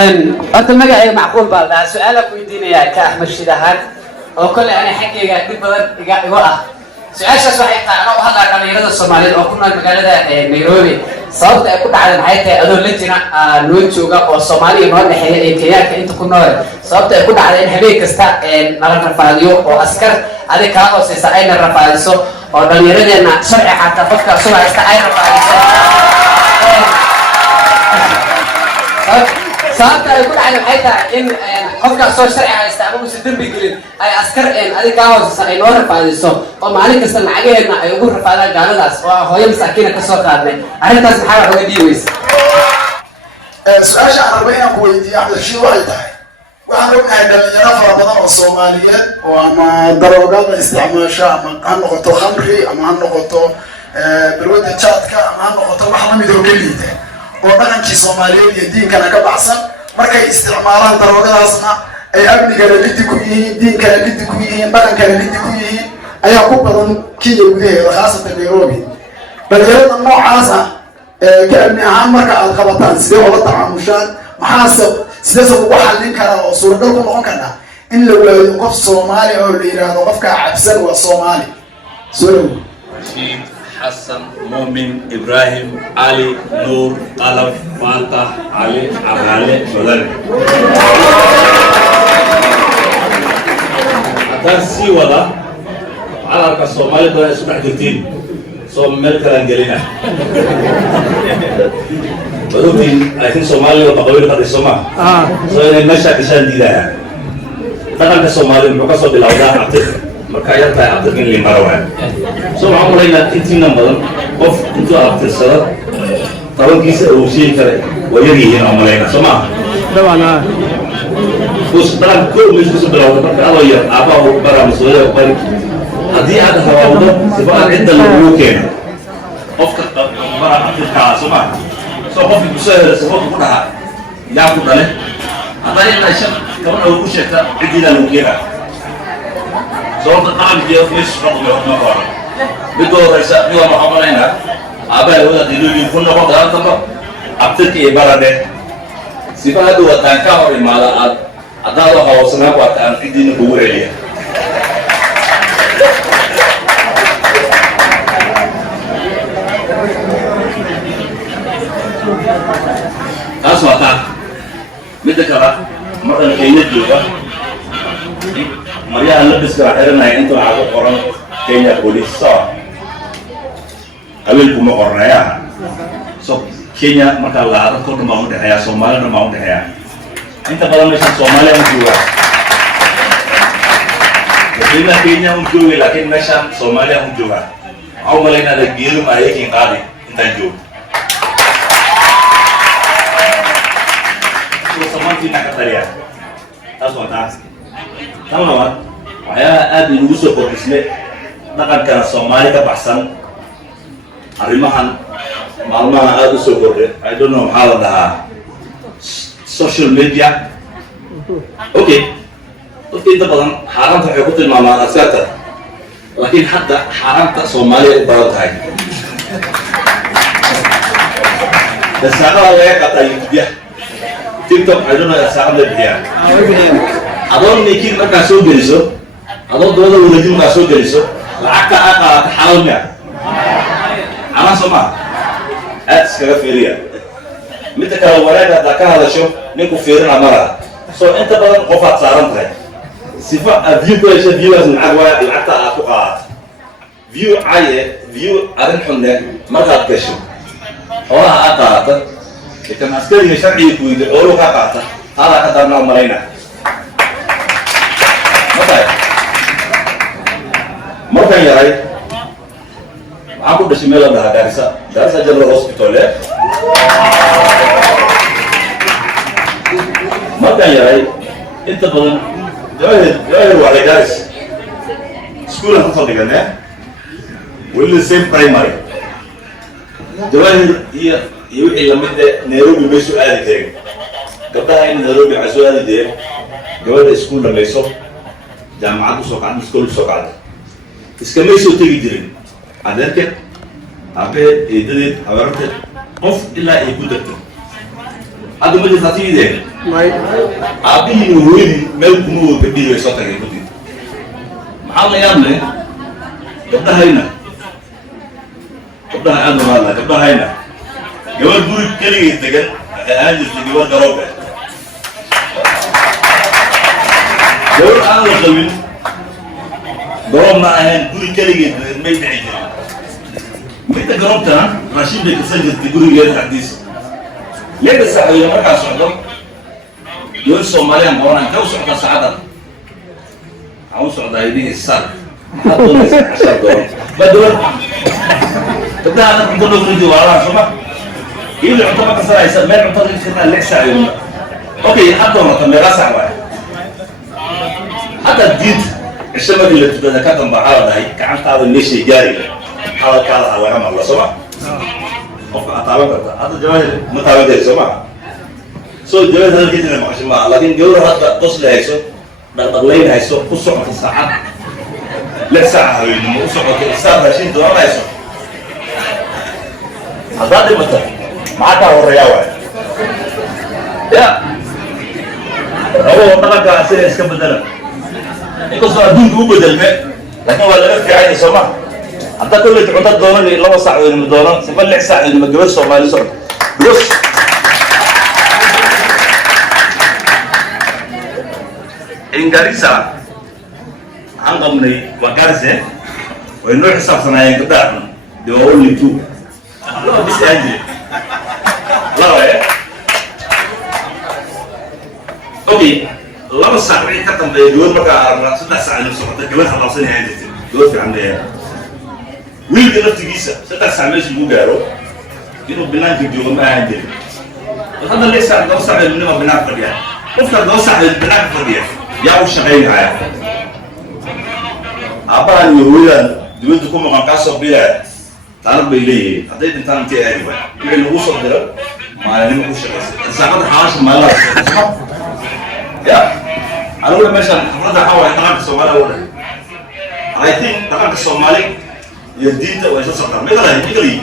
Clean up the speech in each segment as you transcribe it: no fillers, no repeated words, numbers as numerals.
أنت مجا معقول بالله سؤالك ويديني يا كأحمد شدهان وكل أنا حكي قاعد بدل وقع سؤال شو حقيقة أنا وهذا كان يرد الصوماليين وكنا المجال نيروبي صوت أكون على حياتي أدور لتنا نوتشوجا والصومالي ما نحيي كياك أنت كنا صوت أكون على إنهبي كستا نرى الرفاعيو وأسكر هذا كلام سيساعدنا الرفاعيسو ودليلنا شرع حتى فكر سمع استعين الرفاعيسو صوت أكون على حياتي إن qofka soo sharci haysta ama uu dambi gelin ay askar adiga ka hoosaysa ay noo rafaadiso oo maalin kasta lacageena ay ugu rafaadaan gaaladaas oo hooyo masaakiina ka soo qaadnay arrintaas maxaa wax uga diiwaysa su'aasha aan rabay inaan ku weydiiyo Axmed Shiid waxay tahay waxaan ognahay dhalinyaro fara badan oo Soomaaliyeed oo ama daroogada isticmaasha ama ha noqoto khamri ama ha noqoto balwada jaadka ama ha noqoto wax la mid oo geliida oo dhaqankii Soomaaliyeed iyo diinkana ka baxsan markay isticmaalaan daroogadaasna ay amnigana liddi ku yihiin diinkana liddi ku yihiin dhaqankana liddi ku yihiin ayaa ku badan Kenya gudaheeda khaasatan Nairobi dhalinyarada noocaas ah ka amni ahaan marka aad qabataan sidee uga tacaamushaan maxaase sidaas ugu xallin karaa oo suuragal ku noqon karaa in la waayo qof Soomaali oo la yiraahdo qofka cabsan waa Soomaali soo حسن مؤمن إبراهيم علي نور قلب فاتح علي عبالي شلال هذا سي ولا على الصومالي ده اسمه حدتين صومال كلانجلينا بدوتين لكن صومالي وتقويل قد الصومال صوين المشهد كشان دي ده طبعا الصومالي مقصود بالأوضاع عطيخ marka ay abdin li marwaan soo waxaan intiina badan qof intuu abtirsada tabankiisa uu sheegi karo wayarihiin amalayna Soomaa dabana ku misku bilowda marka aba yar aba oo bara mas'uuliyad bari hadii aad hawado sifaan inta lagu keeno qofka bara abtirka Soomaa soo qofku kusoo sabab ku dhaha yaa ku dale hada ila shaq kaban oo ku sheegta cidina lagu keena صوت الطعام ديال فيش رقم يوم مرة بدور رئيس أبوه محمدنا أباه ولا دليل يكون نقطة هذا تمام أبتدي إبارة سيفا هذا وتنكر ما لا أداه هوسنا وتان في دين بوريليا أسمع تا متكرر مرة كينيت جوا مريا لبس كراحرنا أنتوا عارفوا قرن كينيا بوليس صار قبلكم قرنايا so كينيا ما كان لا تكون ما هو ده Somalia ما هو ده أنت بدل مثلا Somalia مجوا لكن كينيا مجوا لكن مثلا Somalia مجوا أو مالنا ده جيلو ما هي كين قاضي أنت جو so سمان في نكتاريا تاسو تاس تمام ويا أبي نوسو كوبسنة نكان كان Somalia كبحسن أريمهان معلومة أبي سوكورة I don't know how ده social media أوكي أنت بدن حرام تحكي كل ما أسكت لكن حتى حرام Somalia برضه هاي الساعة ويا كتا يبيع تيك توك I don't know الساعة يبيع أظن نيكين ما كاسو جلسوا أظن دولة ولدين ما كاسو جلسوا لعكا أكا حالنا أنا سمع أتسكر فيريا متى كانوا ورانا ذاك هذا شو نيكو فيرنا مرة so أنت بدل قفات صارم تاي صفة فيو كويس فيو لازم عقوا العتا أتوقع فيو عاية فيو أرنحنا ما قد كشوا هو أقاطع لكن عسكري شرعي يقول أولو أقاطع هذا كترنا مرينا مرة يا راي aku udah sembilan dah dari General Hospital ya. Makanya ya, itu belum jauh wala garis. Sekolah apa dengan ya? Will same primary. Jauh iya ilmu itu Nairobi besok ada deh. Kata ini Nairobi besok ada deh. Jauh ada sekolah besok. Jamaah tu sekolah sekolah. Sekarang besok tinggi deh. Ada kan? Apa itu awalnya off illa ikut itu. hadda ma jirtaa tiideen aabbihii hooyadii meel kuma gabdhihii way soo tagay guddi maxaa la yaab leh gabdhahayna gabdhaha aad umaadla gabdhahayna gabar guri keligay degan waxay ahaan jirtay gabar garoobe gabar aan la qabin garoob ma ahayn guri keligay degan may dhici jirin midda garoobtana raashin bay kasan jirtay gurigeeda xagdiisa ليه السعودية مركز سعودهم يقول الصوماليين قوانا كم سعودة سعادة عاوز سعودة يديه السر حطوا ناس 10 دولار بدول تبدأ أنا كنت نقول فيديو على شو ما يقول عطوا كسر يسمى ما عطوا لي كنا اللي سعيهم أوكي حطوا مرة مرة سعوة حتى الدين الشمال اللي تبدأ كاتم بعارض هاي كعمت هذا النشي جاري هذا كذا هذا هم الله سبحانه qofka ataaban karta hadda jawaahir ma taaban karayso ma soo jawaahir halkeedina maqasho ma laakiin gawar hadda qos lahayso dhaqdhaqlayn hayso ku socoto saacad la saaca haweenimo u socoto isaar raashin doonayso haddaad dhimata maxaa kaa horeeyaa waay ya rabo dhaqanka asiga iska bedela inkastoo adduunka u bedelme laakiin waa laga fiicanya soo ma hadda kulli cunto doonan 2 saac weyn doonan 6 saac weyn gabar Soomaali soo bus in Garissa aan qabnay waqarse way noo xisaabsanayeen gabdhaha they were only 2 bis aje la way okay 2 saac weyn ka dambeeyay gabar marka aragna 3 saac weyn soo gabar xalaabsan yahay gabar fiican leeyahay wiilka naftigiisa 3 saac meesha lagu gaaro inuu banaanka joogo ma ahan jirin hadda leesaa 2 saac minima banaanka fadhiya qofka 2 saac banaanka fadhiya yaa u shaqeynaya aabbahan iyo hooyadan dibadda ku maqan kaa soo biilaya taariikh bay leeyihiin hadday dhintaan intay aadi waay wixii lagu soo diro maalinimo ku shaqaysa irsaaqada xawaasha maalinlaha ya anigu meeshaan xafladda waxaa waaye dhaqanka Soomaaliya u dhan I think dhaqanka Soomaali يدينته ويستصدر مثلا يقلي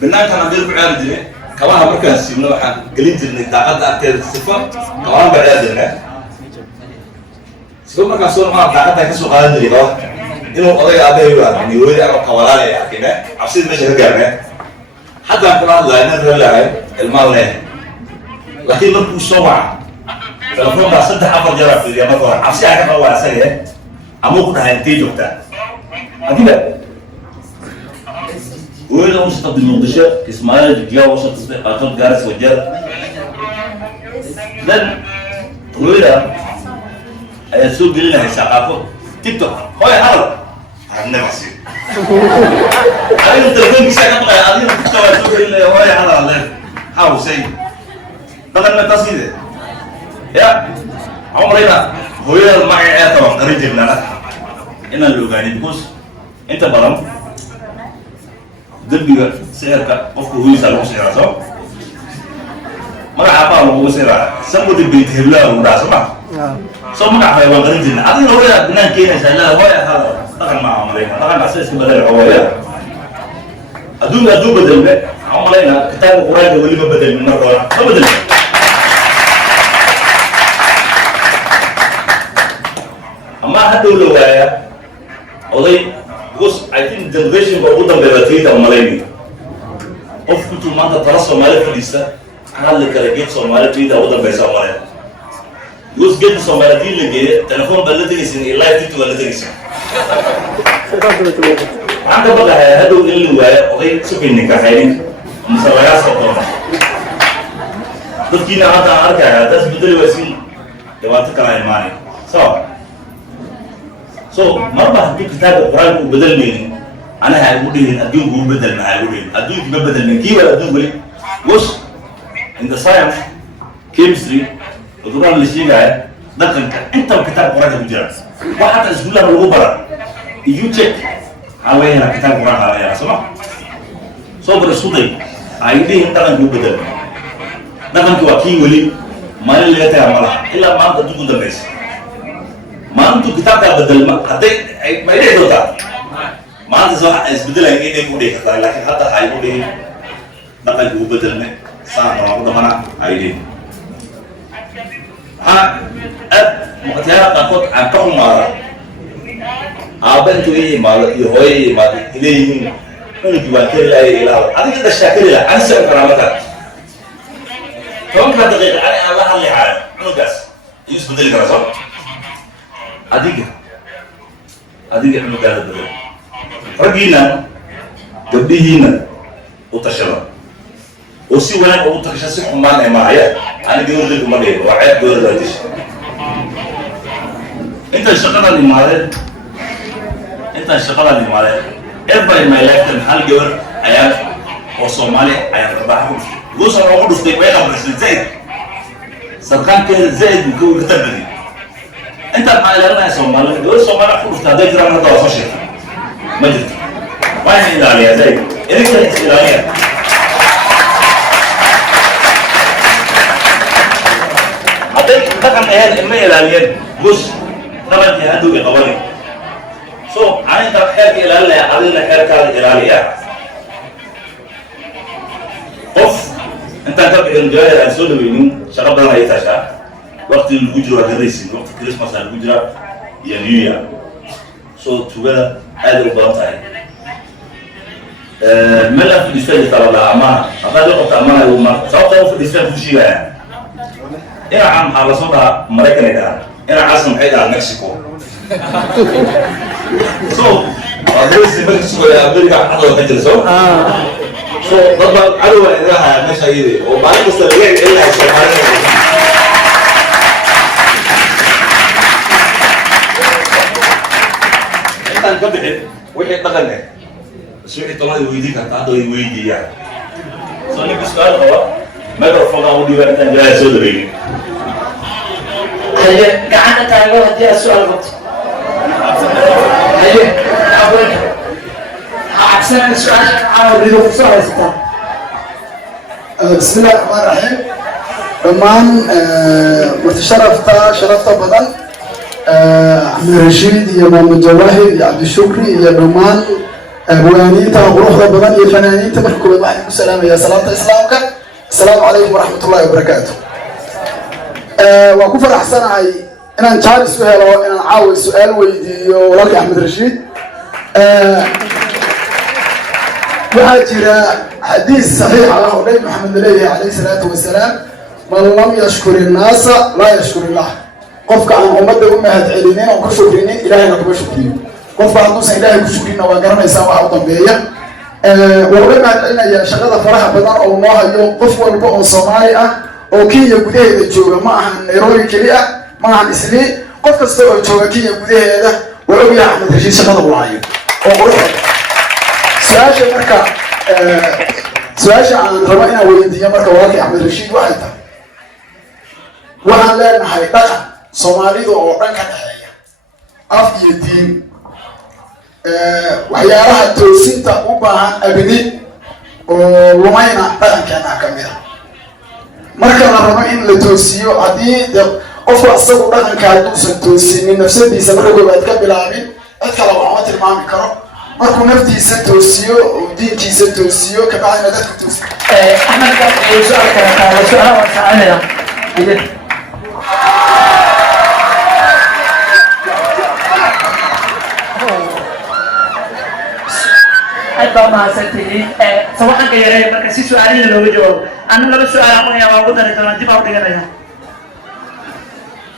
بناء كان عندي بعارض لي كمان مركز من واحد قليت ان الطاقه اكثر صفه كمان بعارض لنا سو مركز صور ما طاقه كسو قاعد لي بقى انه قضيه ابي يعني يوري على قوالان يا كده عفسيت ماشي هكذا حتى كمان لا نرى لا المال له لكن مركو صومع تلفون بس 4 جرى في اليوم عفسي حاجه هو اساسيه أمو كنا هنتيجه بتاع أكيد وإذا وصلت بالمقدسة إسماعيل جاء وصلت أخذ جالس وجر then وإذا السوق اللي هيساقفه تيك توك هو يحاول هذا نفسي هذا التلفون بيساقط على هذا السوق اللي هو يحاول على حاول سيء بدل ما تصيده يا عمرنا هو المعي طبعا قريت لنا إن اللوجاني بكوس أنت برام دبي سعرك أفكو هو يسألون سعره صح ما عارفه هو سعره سمو دبي تهلا ولا سمع صح ما عارفه هو قريت لنا أظن هو بنان كينه سأله هو هذا طبعا ما عملنا طبعا أساس بدل هو يا أدون بدل عملنا كتاب القرآن واللي ما بدل من مرة ما بدل أما حتى لو وياه أوضي because I think generation بقولنا بيبتدي تماليني of كل ما أنت ترى سومالي في لسه أنا اللي كرجيت سومالي في ده أوضنا بيسومالي because جيت سومالي دي اللي جي تلفون بلدي يسين اللايف تيجي بلدي يسين أنت بقى هذا اللي وياه أوضي سبيني كهين مسافر سوتون بس كنا هذا أركع هذا سبدل ويسين دوات كلام ماني so مرة هديك كتاب القرآن وبدل مني أنا هقول لي الدين هو بدل ما هقول لي الدين كم بدل من كي ولا الدين بلي بص in the science chemistry القرآن اللي شيء قاعد ده أنت وكتاب القرآن بتجرب واحد يقول لك هو برا you check على هنا كتاب القرآن على هنا سمع so برسولي عايدين أنت كان هو بدل ده كان توكي ولي ما اللي يتعملها إلا ما أنت تقول ده بس ما أنتو كتابة بدل ما هذا ما يريد هذا ما أنت صح إسبدل هاي إيه كودي كذا لكن حتى هاي كودي dhaqanka u bedelne saan rabaa ku dhaqana aydiin waxaa aad muqtiyaara qaarkood aan ka xumaada aabba intuu ii imaado iyo hooyo ii imaado ileeyihiin cunugii waan keli lahay ilaada adiga dhashaa keli laha ani socon karaa markaa 10 daqiiqa ani aan la hadli haayo cunugaas iyo isbedeli karaa soo adiga cunugaada bedel raggiina gabdhihiina u tashada oo si wanaag ugu tasha si xumaan ay maaya ani gabadha kuma dheer waa ceeb gabadha dish inta shaqadan imaadeen ever in my lifetime hal gabar ayaan oo Soomaali ayaan rabaa goosana ugu dhuftay way qabrasay zayd sarkaankeeda zayd ku tabadi inta ma ilaalinaya Soomaali gabar Soomaali ku dhuftay haday jiraan hadda waa soo sheegay ma jirto waa in ilaaliya zayd inta ilaaliya dhaqan ahayd ima ilaaliyeen goos dhaqankii hadduu i qabanay so aninta xeerka ilaalinaya adina xeerkaada ilaaliya qof intaan ka bixin gawaar aan soo dhaweynin shaqo badan ay tashaa waqti lagu jiro waa garaysin waqti Christmas lagu jira iyo New Year so tugada aad u badan tahay mala fi disay talada ama hada qofta amana uma sababta uu fi disay kushiga ina am hala soo Mareykanka ina asan xayda Mexico so adees Mexico ya America hada ka jirso so dadba cadow ilaha meesha yiri oo baan ku sameeyay ilaa Soomaaliya intaan ka bixin wixii dhaqanka suuqi talada weydii karta hada way weydiiyaan so ni biskaal qaba microphone au diiwaan tan jaa soo dhaweeyay gacanta taago haddii aad su'aal qabto haye abooy عشان السؤال عاود يدور في سؤال ستة. بسم الله الرحمن الرحيم. رمان متشرفتا شرفتا بدن عبد الرشيد يا محمد جواهر يا عبد الشكري يا رمان بوانيتا وروحنا بدن يا فنانيتا محكومة وعليكم السلام يا صلاة إسلامك. السلام عليكم ورحمة الله وبركاته. وكفر أحسن عي أنا نشارك سؤال وأنا نعاود سؤال ويدي ولك أحمد الرشيد. وهاجر حديث صحيح على النبي محمد عليه الصلاة والسلام من لم يشكر الناس لا يشكر الله قفك عن أمده أمهات علمين وكشكرين إلهي لك بشكرين قفك عن دوسا إلهي كشكرين وقرنا يساوى عوضا بيا وقلنا علينا يا شغالة فرحة بدن أو الله اليوم قف والبقى صمائع وكي يقوده الجوغة معها نيروي كليئة معها إسلي قفك استوى الجوغة كي يقوده هذا وعوية أحمد رشيد شغالة الله وقلنا سؤال مركا سؤال عن ربعنا ويدي مركا واقع أحمد رشيد واحد وعن لنا حيطة صومالي دو أوران كتحية أفضل الدين وحيارها التوسيطة أوباها أبني ولمينا بأن كان كاميرا مركا ربعين لتوسيو عديد قفوا أصدقوا بأن كادوس التوسي من نفسه دي سمرقوا بأتكب العامين أذكر وعوات المعامي كرم markuu naftiisa toosiyo oo diinkiisa toosiyo ka bacdina dadka toosiyo أحمد كان سؤال كان سؤال وسألنا أيضا ما سألتني سواء غيره مركزي سؤالي لو جواب أنا لو سؤال أقول يا أبو داري ترى دي بعض كذا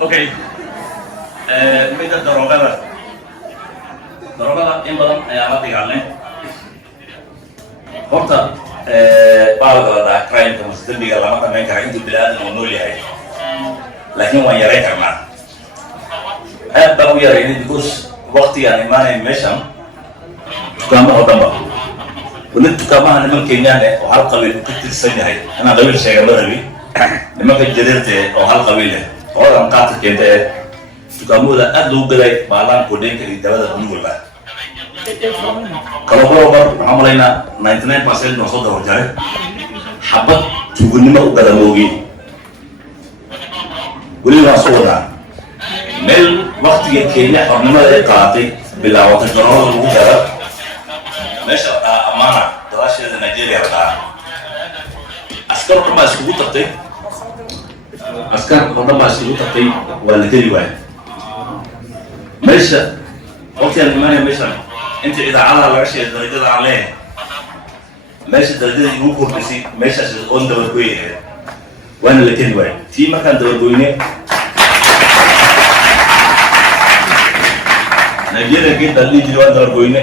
okay ميدا دروغا darabada in badan ayaa la dagaalnay horta baalada crime ka musdambiga lama dhammayn kara intuu bilaadan oo nool yahay laakiin waan yareyn karnaa aad baan u yareynay because waqtigaan imaanayn meeshan dukaamaha oo dhanba weli dukaamaha niman kenyaane oo hal qabiil ka tirsan yahay inaan qabiil sheega ma rabi nimanka jareerte oo hal qabiil leh hoodan qaadka keenta ee dukaamahooda aad loogu gaday baalaan kodeenka iyo dabada unugulba kalau barobar waxaan malaynaa 99% noo soo dabarjaray xabad tuuganimo u gadamoogi weli waan soo wadaa meel waqtiga Kenya xornimada ay qaadatay bilaawatay garoonada lagu jara meesha amaana gadaasheeda Nigeria lahaa askar oo dhan baa iskugu tagtay waa la teli waayay meesha waqtigaan imaanaya meeshan inta idaacadaha laga sheegay darajada aan leeyahay meesha darajada igu kordhisay meeshaas oon dabargoynahay waana la teli waayay tii markaan dabargoyne Nigeria geed baan dhihi jiray waan dabargoyne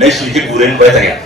meesha way ka guureen way tageen